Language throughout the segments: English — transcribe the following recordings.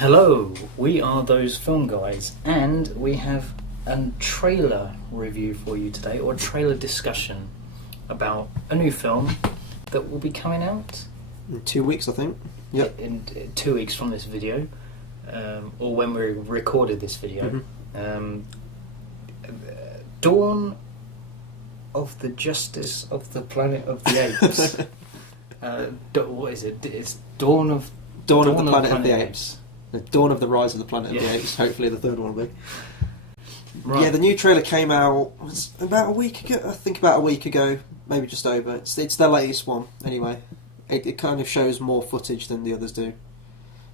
Hello, we are Those Film Guys, and we have a trailer review for you today, or a trailer discussion about a new film that will be coming out in 2 weeks, I think. Yep. In 2 weeks from this video, or when we recorded this video. Mm-hmm. Dawn of the Justice of the Planet of the Apes. What is it? It's Dawn of the Planet of the Apes. The Dawn of the Rise of the Planet of the Apes. Hopefully the third one will be. Right. Yeah, the new trailer came out about a week ago. I think about a week ago, maybe just over. It's their latest one, anyway. It kind of shows more footage than the others do.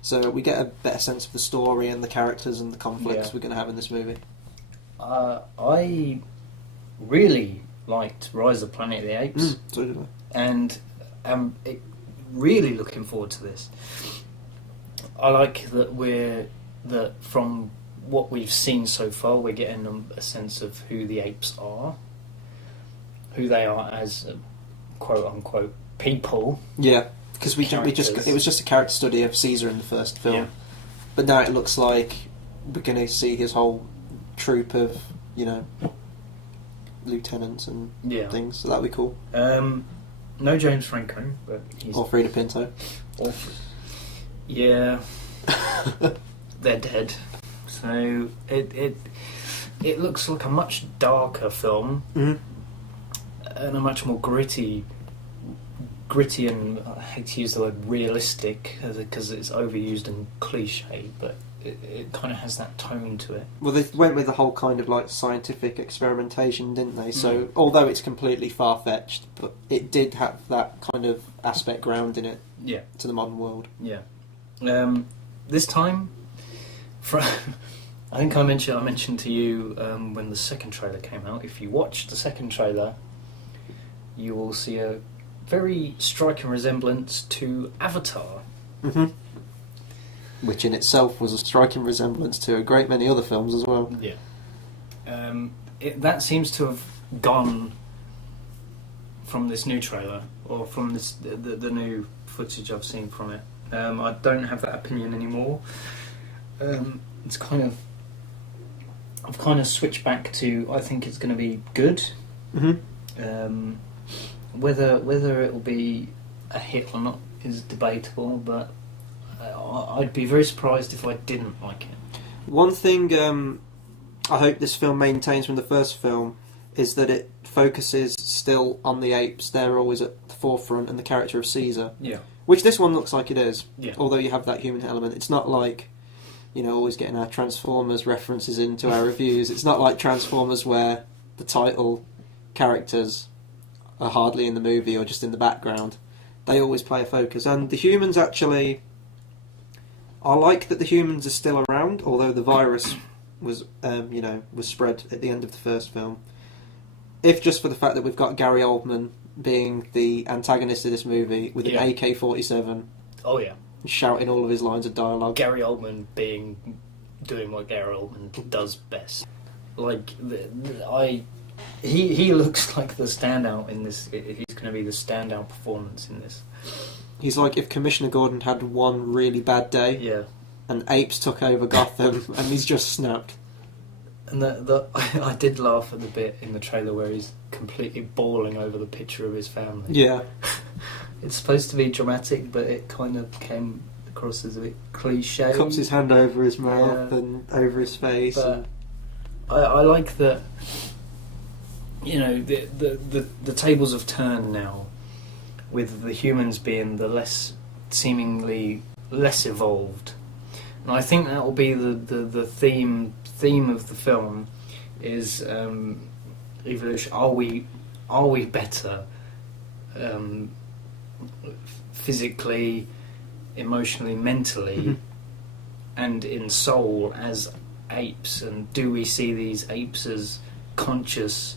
So we get a better sense of the story and the characters and the conflicts we're going to have in this movie. I really liked Rise of the Planet of the Apes. So did I. And I'm really looking forward to this. I like that from what we've seen so far, we're getting a sense of who the apes are, who they are as quote unquote people. Yeah, because it was just a character study of Caesar in the first film, but now it looks like we're going to see his whole troop of lieutenants and things. So that'd be cool. No James Franco, but or Frida Pinto. Yeah, they're dead. So it looks like a much darker film, and a much more gritty, and I hate to use the word realistic because it's overused and cliche, but it kind of has that tone to it. Well, they went with the whole kind of like scientific experimentation, didn't they? So although it's completely far-fetched, but it did have that kind of aspect ground in it. Yeah. To the modern world. Yeah. This time, I think I mentioned to you when the second trailer came out. If you watch the second trailer, you will see a very striking resemblance to Avatar. Mm-hmm. Which in itself was a striking resemblance to a great many other films as well. Yeah. That seems to have gone from this new trailer, or from the new footage I've seen from it. I don't have that opinion anymore. It's I've kind of switched back to I think it's going to be good. Mm-hmm. Whether it will be a hit or not is debatable, but I'd be very surprised if I didn't like it. One thing I hope this film maintains from the first film is that it focuses still on the apes. They're always at the forefront, and the character of Caesar. Yeah. Which this one looks like it is. Yeah. Although you have that human element. It's not like, always getting our Transformers references into our reviews. It's not like Transformers where the title characters are hardly in the movie or just in the background. They always play a focus. And the humans actually... I like that the humans are still around, although the virus was spread at the end of the first film. If just for the fact that we've got Gary Oldman being the antagonist of this movie with an AK-47. Oh yeah. Shouting all of his lines of dialogue. Gary Oldman doing what Gary Oldman does best. Like he looks like the standout in this. He's going to be the standout performance in this. He's like if Commissioner Gordon had one really bad day. Yeah. And Apes took over Gotham, and he's just snapped. And I did laugh at the bit in the trailer where he's completely bawling over the picture of his family. Yeah. It's supposed to be dramatic, but it kind of came across as a bit cliche. Cups his hand over his mouth and over his face. But I like that. The tables have turned now, with the humans being seemingly less evolved, and I think that will be the theme of the film is evolution. Are we better physically, emotionally, mentally, and in soul as apes? And do we see these apes as conscious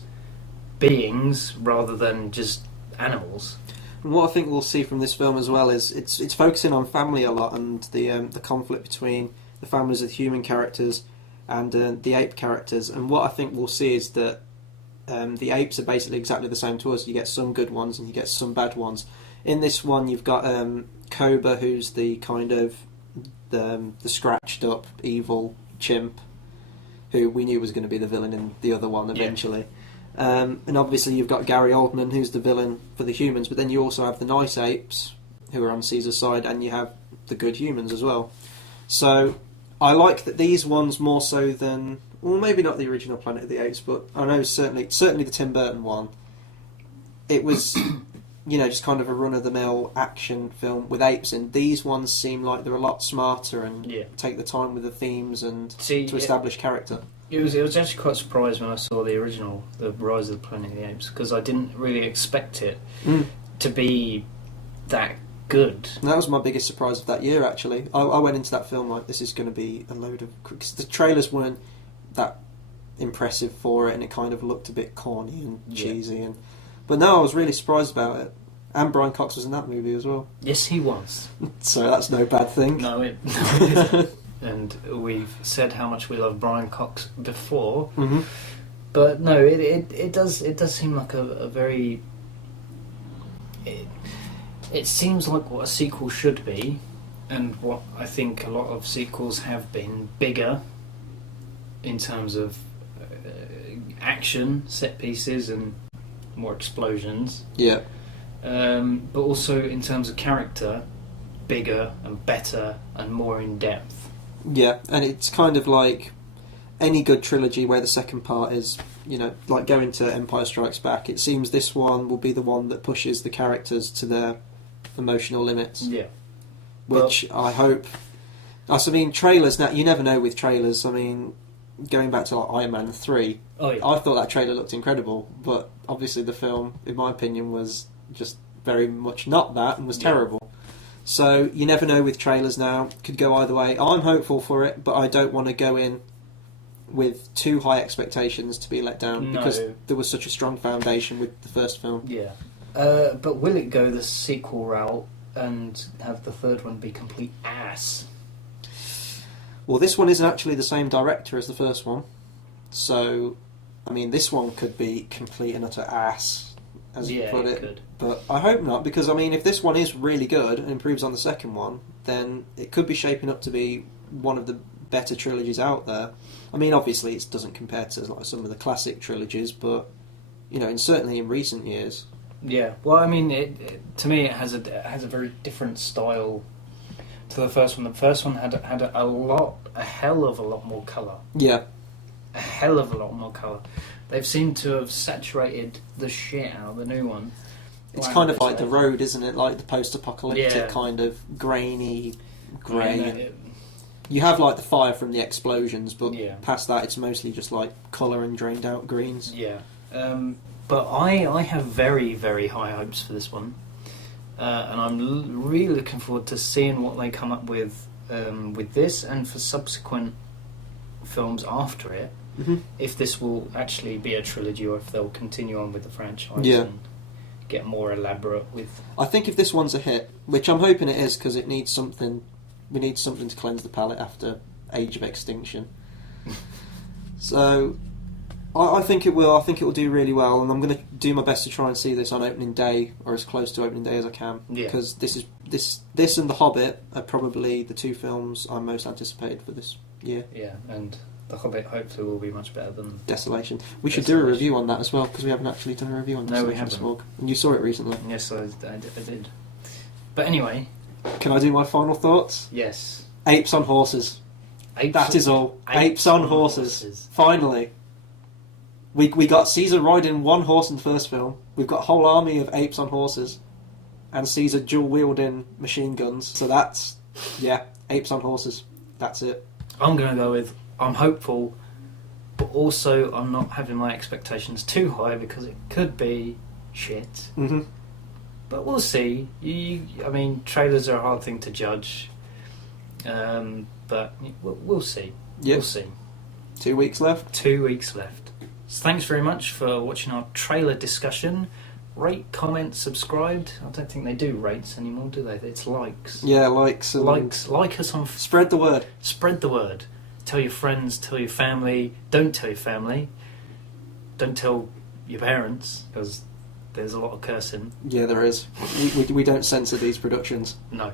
beings rather than just animals? And what I think we'll see from this film as well is it's focusing on family a lot, and the conflict between the families of the human characters and the ape characters. And what I think we'll see is that the apes are basically exactly the same to us. You get some good ones and you get some bad ones. In this one, you've got Koba, who's the kind of the scratched up evil chimp, who we knew was going to be the villain in the other one eventually. And obviously you've got Gary Oldman, who's the villain for the humans, but then you also have the nice apes, who are on Caesar's side, and you have the good humans as well. So I like that these ones more so than, well, maybe not the original Planet of the Apes, but I know certainly the Tim Burton one. It was, just kind of a run-of-the-mill action film with apes in. These ones seem like they're a lot smarter and take the time with the themes and to establish character. It was actually quite surprised when I saw the original, The Rise of the Planet of the Apes, because I didn't really expect it to be that good. And that was my biggest surprise of that year, actually. I went into that film like, this is going to be a load of... Because the trailers weren't that impressive for it, and it kind of looked a bit corny and cheesy. But no, I was really surprised about it. And Brian Cox was in that movie as well. Yes, he was. So that's no bad thing. No, it isn't. And we've said how much we love Brian Cox before. Mm-hmm. But no, it does seem like a very... It seems like what a sequel should be, and what I think a lot of sequels have been, bigger in terms of action, set pieces, and more explosions. Yeah. But also in terms of character, bigger and better and more in depth. Yeah, and it's kind of like any good trilogy where the second part is, like going to Empire Strikes Back. It seems this one will be the one that pushes the characters to their emotional limits. Yeah. Which I hope... I mean, trailers, now, you never know with trailers. I mean, going back to like Iron Man 3, I thought that trailer looked incredible, but obviously the film, in my opinion, was just very much not that and was terrible. So you never know with trailers now. Could go either way. I'm hopeful for it, but I don't want to go in with too high expectations to be let down because there was such a strong foundation with the first film. Yeah. But will it go the sequel route and have the third one be complete ass? Well, this one isn't actually the same director as the first one. So, I mean, this one could be complete and utter ass, as you put it. Could. But I hope not, because, I mean, if this one is really good and improves on the second one, then it could be shaping up to be one of the better trilogies out there. I mean, obviously, it doesn't compare to like some of the classic trilogies, but, certainly in recent years. Yeah, well, I mean, to me, it has a very different style to the first one. The first one had a hell of a lot more colour. Yeah. A hell of a lot more colour. They've seemed to have saturated the shit out of the new one. It's kind of like The Road, isn't it? Like the post-apocalyptic kind of grainy, grey. You have like the fire from the explosions, but past that it's mostly just like colour and drained out greens. Yeah. But I have very, very high hopes for this one. And I'm really looking forward to seeing what they come up with this and for subsequent films after it. Mm-hmm. If this will actually be a trilogy or if they'll continue on with the franchise and get more elaborate with... I think if this one's a hit, which I'm hoping it is because it needs something... We need something to cleanse the palate after Age of Extinction. So... I think it will. I think it will do really well, and I'm going to do my best to try and see this on opening day, or as close to opening day as I can. Because this and The Hobbit are probably the two films I'm most anticipated for this year. Yeah, and The Hobbit hopefully will be much better than Desolation. We should do a review on that as well, because we haven't actually done a review on Desolation. No, we haven't. Smog. And you saw it recently. Yes, I did. But anyway, can I do my final thoughts? Yes. Apes on horses. That is all. Apes on horses. Finally. We got Caesar riding one horse in the first film. We've got a whole army of apes on horses. And Caesar dual-wielding machine guns. So that's, apes on horses. That's it. I'm going to go with, I'm hopeful, but also I'm not having my expectations too high because it could be shit. Mm-hmm. But we'll see. I mean, trailers are a hard thing to judge. But we'll see. Yep. We'll see. 2 weeks left. 2 weeks left. So thanks very much for watching our trailer discussion. Rate, comment, subscribed. I don't think they do rates anymore, do they? It's likes. Yeah, likes. Like us on... Spread the word. Spread the word. Tell your friends, tell your family. Don't tell your family. Don't tell your parents, because there's a lot of cursing. Yeah, there is. We don't censor these productions. No.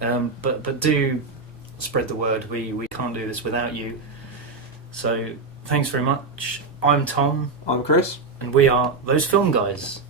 But do spread the word. We can't do this without you. So thanks very much. I'm Tom. I'm Chris. And we are Those Film Guys.